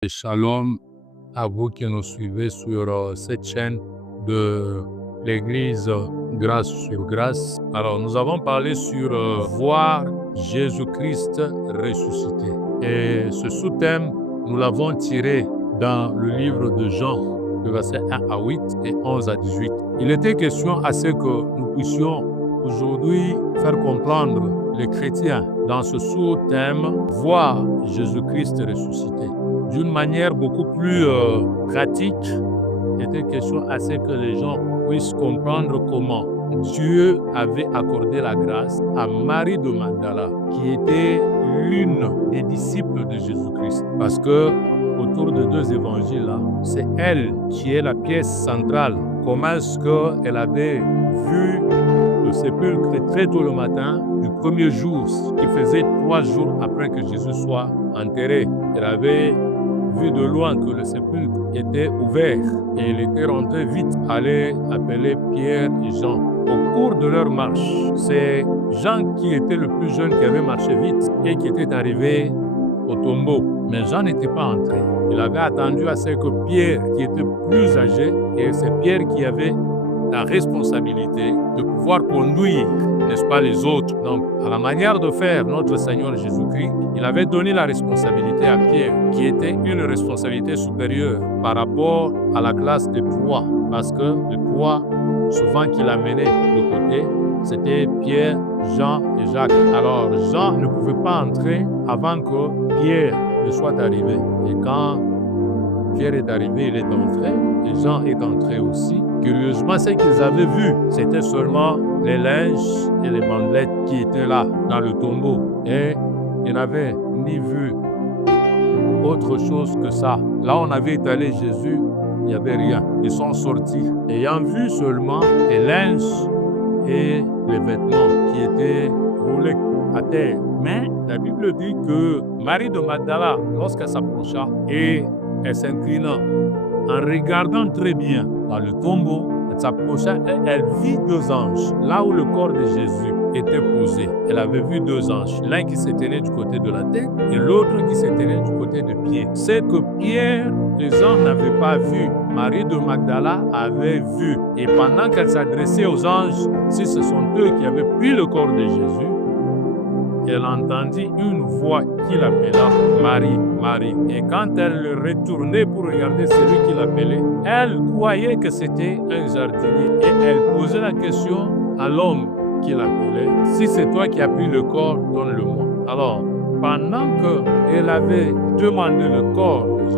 Et shalom à vous qui nous suivez sur cette chaîne de l'Église Grâce sur Grâce. Alors, nous avons parlé sur voir Jésus-Christ ressuscité. Et ce sous-thème, nous l'avons tiré dans le livre de Jean, le verset 1 à 8 et 11 à 18. Il était question à ce que nous puissions aujourd'hui faire comprendre les chrétiens dans ce sous-thème, voir Jésus-Christ ressuscité. D'une manière beaucoup plus pratique, il était question à ce que les gens puissent comprendre comment Dieu avait accordé la grâce à Marie de Magdala, qui était l'une des disciples de Jésus-Christ. Parce que autour de deux évangiles-là, c'est elle qui est la pièce centrale. Comment est-ce qu'elle avait vu le sépulcre très tôt le matin du premier jour, qui faisait 3 jours après que Jésus soit enterré. Elle avait vu de loin que le sépulcre était ouvert et il était rentré vite, aller appeler Pierre et Jean. Au cours de leur marche, c'est Jean qui était le plus jeune qui avait marché vite et qui était arrivé au tombeau. Mais Jean n'était pas entré. Il avait attendu à ce que Pierre, qui était plus âgé, et c'est Pierre qui avait la responsabilité de pouvoir conduire, n'est-ce pas, les autres. Donc, à la manière de faire notre Seigneur Jésus-Christ, il avait donné la responsabilité à Pierre, qui était une responsabilité supérieure par rapport à la classe des 3, parce que les 3, souvent qu'il amenait de côté, c'était Pierre, Jean et Jacques. Alors, Jean ne pouvait pas entrer avant que Pierre ne soit arrivé. Et quand Pierre est arrivé, il est entré, et Jean est entré aussi. Curieusement, ce qu'ils avaient vu, c'était seulement les linges et les bandelettes qui étaient là, dans le tombeau. Et ils n'avaient ni vu autre chose que ça. Là, on avait étalé Jésus, il n'y avait rien. Ils sont sortis, ayant vu seulement les linges et les vêtements qui étaient roulés à terre. Mais la Bible dit que Marie de Magdala, lorsqu'elle s'approcha et elle s'inclina, en regardant très bien dans le tombeau, elle s'approcha et elle vit 2 anges. Là où le corps de Jésus était posé, elle avait vu 2 anges. L'un qui se tenait du côté de la tête et l'autre qui se tenait du côté de pied. C'est que Pierre, les anges n'avaient pas vu. Marie de Magdala avait vu. Et pendant qu'elle s'adressait aux anges, si ce sont eux qui avaient pris le corps de Jésus, elle entendit une voix qui l'appela Marie, Marie. Et quand elle retournait pour regarder celui qui l'appelait, elle croyait que c'était un jardinier. Et elle posait la question à l'homme qui l'appelait. Si c'est toi qui as pris le corps, donne-le-moi. Alors, pendant qu'elle avait demandé le corps